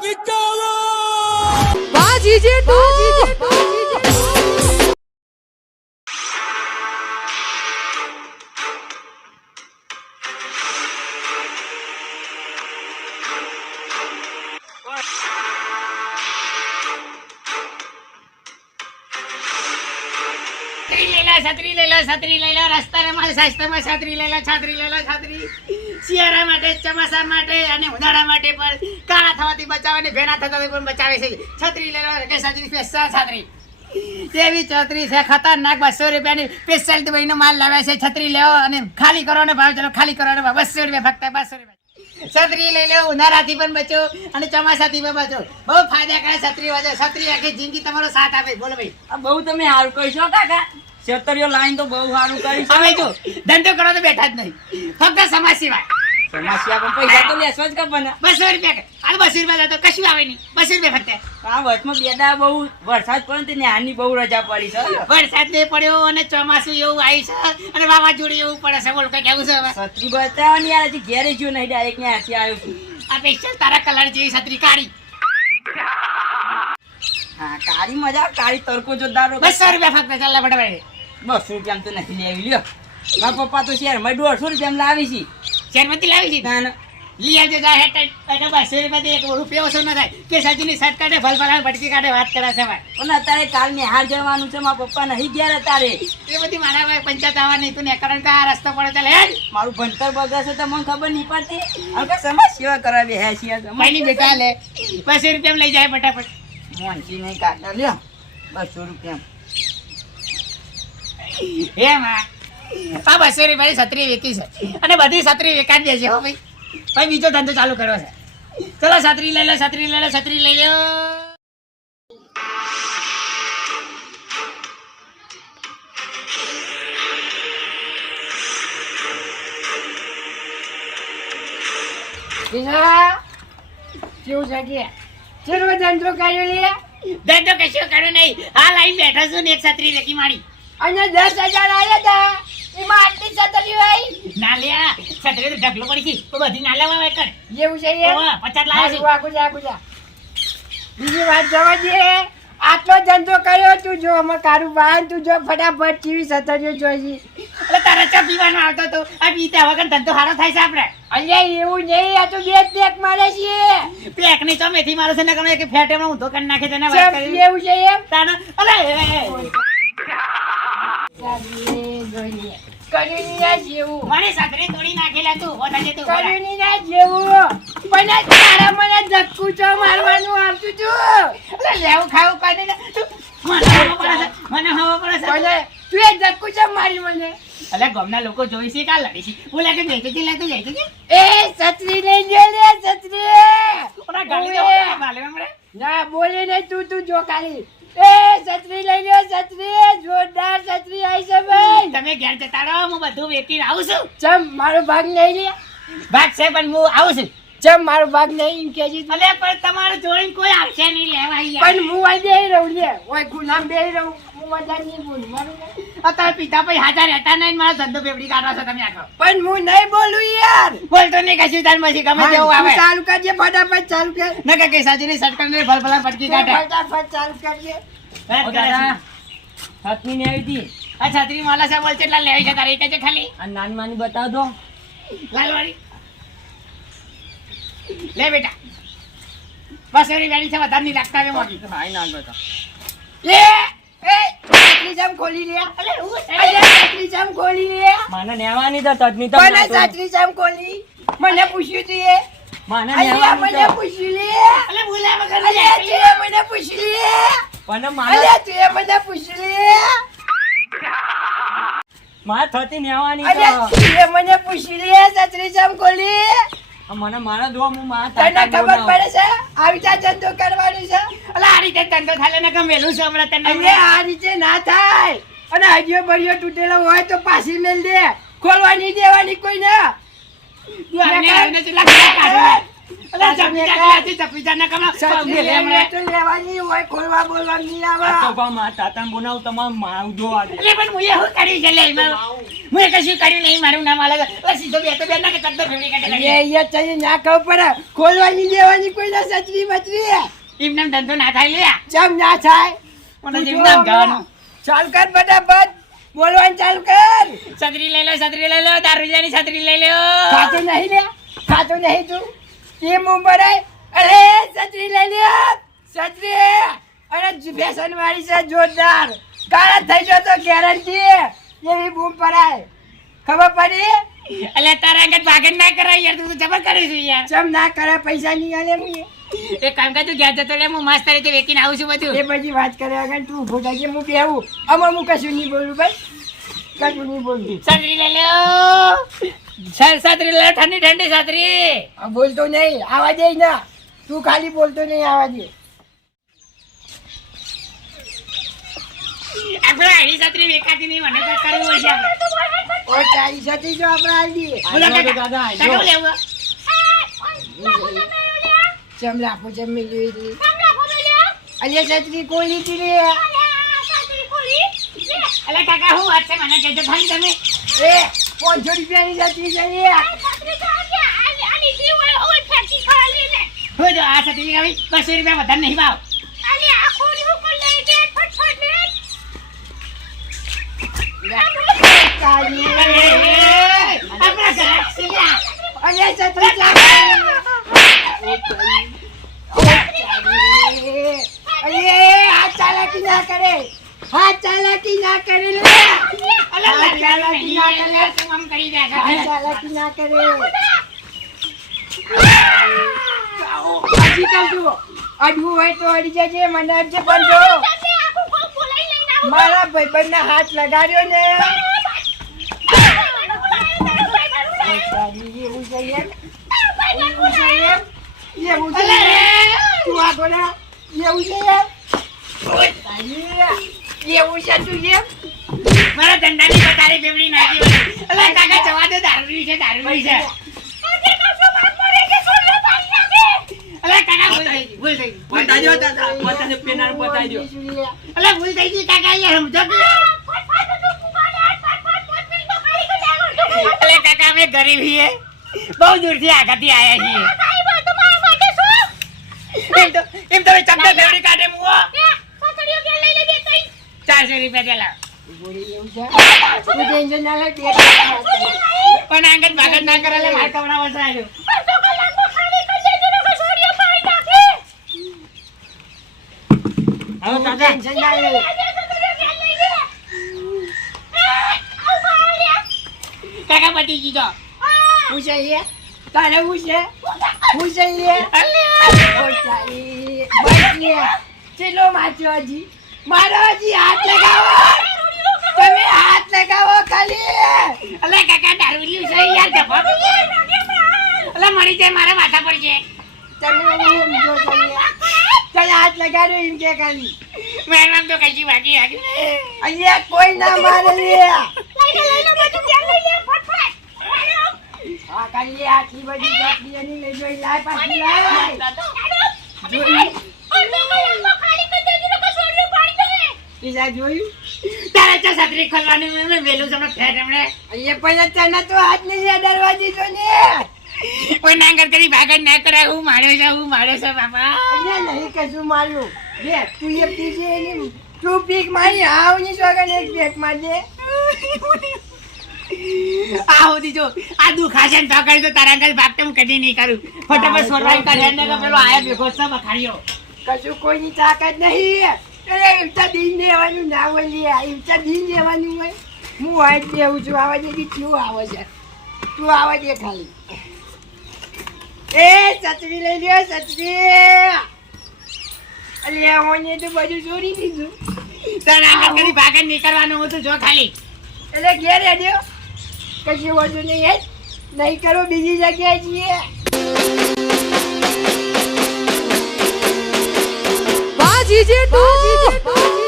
Николай! લો છત્રી લઈ લો છત્રી લઈ લો રસ્તામાં, શાસ્ત્રમાં છત્રી લઈ છત્રી લઈ છત્રી. શિયાળા માટે, ચોમાસા માટે અને ઉનાળા માટે પણ કાળા થવાથી બચાવવાની ભેના થતા પણ બચાવે છે. છત્રી લઈ કે છત્રી, સ્પેશિયલ છત્રી. એવી છત્રી છે, ખતરનાક, બસો રૂપિયાની સ્પેશિયલ દુબઈનો માલ લાવે છે. છત્રી લેવો અને ખાલી કરવાનો ભાવ, ચલો, ખાલી કરવાનો ભાવ. બસો રૂપિયા ફક્ત, બસો રૂપિયા. છત્રી લઈ લો, ઉનાળાથી પણ બચો અને ચોમાસાથી પણ બચો. બહુ ફાયદાકારક છત્રી હોય છત્રી આખી જિંદગી તમારો સાથ આપે. બોલો ભાઈ. બહુ તમે સારું શકો કાકા. છતરીઓ લાઈન તો બહુ સારું કરી હવે જો ધંધો કરો તો બેઠા જ નહીં. ફક્ત સમાજ સિવાય. પણ પૈસા તો લેશો જ કપના બસો રૂપિયા આ બસો રૂપિયા તો કશું આવે નહીં. બસો રૂપિયા ફક્ત આ વર્ષમાં બેડા બહુ વરસાદ પડે ને નાની બહુ રજા પડી છે. વરસાદ નહીં પડ્યો અને ચોમાસું એવું આવી છે અને વાવાઝોડું એવું પડે છે. બોલ કઈ કેવું છે હવે? છત્રી બતાવવાની યાર હજી ઘેરે જો નહીં ડાયરેક્ટ ને હાથે આવ્યો છું. આ સ્પેશિયલ તારા કલર જેવી છત્રી કાઢી હા કાળી મજા કાળી તડકો જોરદાર બસો રૂપિયા ફક્ત ચાલ ફટાફટ. બસો રૂપિયા તો નથી લેવી લ્યો. મારા પપ્પા તો શહેરમાં દોઢસો રૂપિયા લાવી છે. શેરમતી લાવી છે? ના ના. લઈ આવજો જા હેઠ એટલે બસો રૂપિયાથી એક રૂપિયો ઓછો ન થાય. કે સજીની શર્ટ કાઢે ફલ ફલાણ ભટકી કાઢે વાત કરે છે ભાઈ પણ અત્યારે કાલ નિહાર જવાનું છે મારા પપ્પા નહીં ગયા અત્યારે એ બધી મારા ભાઈ પંચાયત આવવાની તું ને કારણ કે આ રસ્તો પડે ચાલે હેડ. મારું ભણતર બગડશે તો મને ખબર નહીં પડતી. હવે સમાજ સેવા કરાવી હે છે મારી બેટા લે. બસો લઈ જાય ફટાફટ. મોનસી નહીં કાકા લ્યો. બસો રૂપિયા હે માં. આ બસો રૂપિયાની છત્રી વેચી છે. અને બધી છત્રી વેકાઈ દેશે હો ભાઈ. ભાઈ, બીજો ધંધો ચાલુ કરવો છે. ચલો, છત્રી લઈ લો, છત્રી લઈ લો, છત્રી લઈ લો. કેવું છે કે? ચલો ધંધો કર્યો લે? ધંધો કશો કર્યો નહીં. હાલ આઈ બેઠા છું ને, એક છત્રી લેકી મારી. અને દસ હજાર આવ્યા હતા એમાં આટલી છતરી હોય? ના લ્યા છત્રી તો ઢગલો પડી ગઈ. તો બધી ના લેવા કર. એવું છે એ પચાસ લાવે છે. આગુ જા આગુ જા. બીજી વાત જવા દે આટલો ધંધો કર્યો તું જો અમે કારું બાંધ તું જો ફટાફટ ચીવી સતરીઓ જોઈ એટલે તારા ચા પીવાનો આવતો તો. આ પીતા વગર ધંધો સારો થાય છે આપણે. અલ્યા એવું નહીં આ તો બે પેક મારે છે. પેકની ચમેથી મારો છે ને ગમે કે ફેટ એમાં ઊંધો કરી નાખે તેને વાત કરી. એવું છે એમ? તાને અલે કર્યું ના જેવું મારી સાતરી તોડી નાખેલા તું હોતા જે તું કર્યું ના જેવું મને તારા મને ધક્કુ છો મારવાનું આવતું તું અલે લેવું ખાવું કઈ ને. મને હવા પડે મને હવા પડે છે મને તું એ ધક્કુ છો મારી મને અલે ગામના લોકો જોઈ છે કા લડી છે બોલે કે જઈ એ છત્રી લઈ લે છત્રી ના બોલે ને તું તું જો ખાલી. એ છત્રી લઈ લ્યો છત્રી. જોરદાર છત્રી આવી છે ભાઈ. તમે ઘેર જતા રહો હું બધું વેચીને આવું છું. ચમ મારો ભાગ નહીં લે. ભાગ છે પણ હું આવું છું. ચમ મારો ભાગ નહીં કેજી. અલે પણ તમારો જોઈને કોઈ આવશે નહીં લેવા પણ હું આ રહું લે. ઓય ગુલામ બે રહું. હું મજા નહીં બોલું મારું. અત્યારે પિતા ભાઈ હાજર રહેતા નહીં મારા ધંધો પેપડી કાઢવા છો તમે આખો. પણ હું નહીં બોલું યાર. બોલતો નહીં કશું તાર મસી ગમે તેવું આવે. ચાલુ કરજે ફટાફટ ચાલુ કર. ન કે કઈ સાચી સટકન ને ભલ ભલા પટકી કાઢે. ફટાફટ ચાલુ કરજે. છત્રી ને આવી હતી આ છત્રી માલા સાહેબ બોલ એટલે લેવી છે તારે એક જ ખાલી. આ નાની માની બતાવ દો. લાલવાડી. લે બેટા. બસ એવી વેણી છે વધારે નહીં લાગતા હવે મોટી. હા નાન બતાવ એ! જમ ખોલી લે. અલે હું અરે છત્રી ખોલી લે. મને નેવાની તો તજની તો મને છત્રી જમ ખોલી. મને પૂછ્યું તું મને નેવાની મને તો લે. અલે બોલ્યા વગર મને લે. પણ લે. થતી નેવાની અલ્યા તો મને પૂછી લે છત્રી જમ ખોલી. મને મારા દો હું મારા તને ખબર પડે છે? આવી જા અલે આ રીતે ધંધો થાય ને ગમેલું છે હમણાં તને અરે આ રીતે ના થાય. અને હજીઓ બળીઓ તૂટેલો હોય તો પાછી મેલ દે. ખોલવાની દેવાની કોઈ ને કમા છે ખોલવાની દેવાની કોઈ ના સચરી બચરી એમ નામ ધંધો ના થાય લે ચમ ના થાય મને તું જેવું જો નામ ગાવાનું. ચાલ કર ફટાફટ. બોલવાનું ચાલુ કર. છત્રી લઈ લો છત્રી લઈ લો દારૂડિયાની છત્રી લઈ લો ખાતો નહીં લે ખાતો નહીં તું. કેમ ઉંમર અરે છત્રી લઈ લે છત્રી. અરે ફેશન વાળી છે જોરદાર. કાળા થઈ ગયો તો ગેરંટી એવી બૂમ પડાય. ખબર પડી? એટલે તારા આગળ ભાગન ના કરાય યાર તું તો જબર કરે છે યાર. ચમ ના કરે પૈસા નહીં આલે એક કામ કર તું ઘેર જતો લે હું મસ્ત રીતે વેકીને આવું છું બધું. એ પછી વાત કરે આગળ તું ઊભો થાય હું બેહું. આમાં હું કશું નહીં બોલું ભાઈ. કશું નહીં બોલતી. સાતરી લઈ લો સર સાતરી લે ઠંડી ઠંડી સાતરી. બોલતો નહીં આવા દે ના. તું ખાલી બોલતો નહીં આવા દે. આપણે આડી સાતરી વેકાતી નહીં મને તો કરવું હોય છે ઓ તારી સાતરી જો આપણે આવી દઈએ બોલો કાકા, દાદા, કાકા લેવું? ચમ લાફો ચમ મેલ્યો એટલે અલ્યા છત્રી કોલી રે. અલા કાકા હું વાત છે? મને કહેજો ખાલી તમે. એ પાંચસો રૂપિયાની છત્રી છે એ. હું જો આ છત્રી આવી. બસો રૂપિયા વધારે નહીં ભાવ. આપણા ઘરાક અલ્યા છત્રી ચાલે. ઓ તારી. ઓ તારી. અરે હાથ ચાલાકી ના કરે હાથ ચાલાકી ના કરે અલા હા, લગાડો ચાલો, નહીં ના કરે. તું આમ કરી દે. ચાલાકી ના કરે હજી કહું છું અડવું હોય તો અડી જજે મને અડજે જો મારા ભાઈબંધના હાથ લગાડ્યો ને એવું છે એવું છે એવું ગોળા, એવું છે તું એમ? મારા ધંધાની બતારી બેવડી નાખી અલા કાકા જવા દો દારૂડી છે દારૂડી છે. અલા કાકા ભૂલ થઈ ગઈ ભૂલ થઈ ગઈ. બતાઈ દો દાદા, દો, પેનાને બતાઈ દો. અલા ભૂલ થઈ ગઈ કાકા યાર સમજો કે કાકા અમે ગરીબ છીએ. બહુ દૂરથી આગળથી આયા છીએ. એમ તો એમ ફેવડી કાઢે મુઓ ચારસો રૂપિયા દેલા ગોળી એવું છે? તું ટેન્શન ના લે, બે કલાક વાત પણ આંગણ ભાગત ના કરે એટલે મારે કવડાવવા સારું હવે લે. કાકા પતી ગઈ હું છે તારે હું છે? હું છે એ. ચેલો માચ્યો હજી? મારો હજી હાથ લગાવો. તમે હાથ લગાવો ખાલી. અલે કાકા દારૂડિયું છે યાર જવાબ અલે મરી જાય મારા માથા પર છે. તમે એવું જો એ. હાથ લગાડ્યો એમ કે ખાલી. મેં નામ તો કશી બાકી નહીં. અહીંયા કોઈ ના મારે લે હા ખાલી આટલી બધી ચટણી એની લઈ જોઈ લાય પાછી લાય. પીઝા જોયું? તારે તો છત્રી ખોલવાની મેં- મેં તમને ફેર એમણે અહીંયા પણ તને તો હાથ નહીં અડાડવા દીધો ને કોઈ નાંગર કરી ભાગત ના કરાય હું માર્યો છે હું માર્યો છે બાપા. અહીંયા નહીં કશું માર્યું તું એ પીજે એની. તું પીક મારી આવની સોગન એક પેક મારજે. આ હોતી જો આ દુખાશે ને તો તારા આગળ ભાગતે હું કદી નહીં કરું. ફટાફટ સોરવાઈ કાઢ્યા ને પેલો આયા ભેગો બખાડ્યો કશું કોઈની તાકાત નહીં. અરે ઇવતા દિન દેવાનું ના હોય લે ઇવતા દિન દેવાનું હોય. હું હોય જ દેવું છું આવા દેતી તું આવે છે? તું આવે દે ખાલી. એ સતરી લઈ લ્યો સતરી અલે ઓને તો બધું ચોરી દીધું તારા આગળ કદી ભાગત નહીં કરવાનું હું તું જો ખાલી. એટલે ઘેર હેડ્યો કશું વધુ નહીં નહીં કરો બીજી જગ્યાએ જઈએ. 姐姐嘟姐姐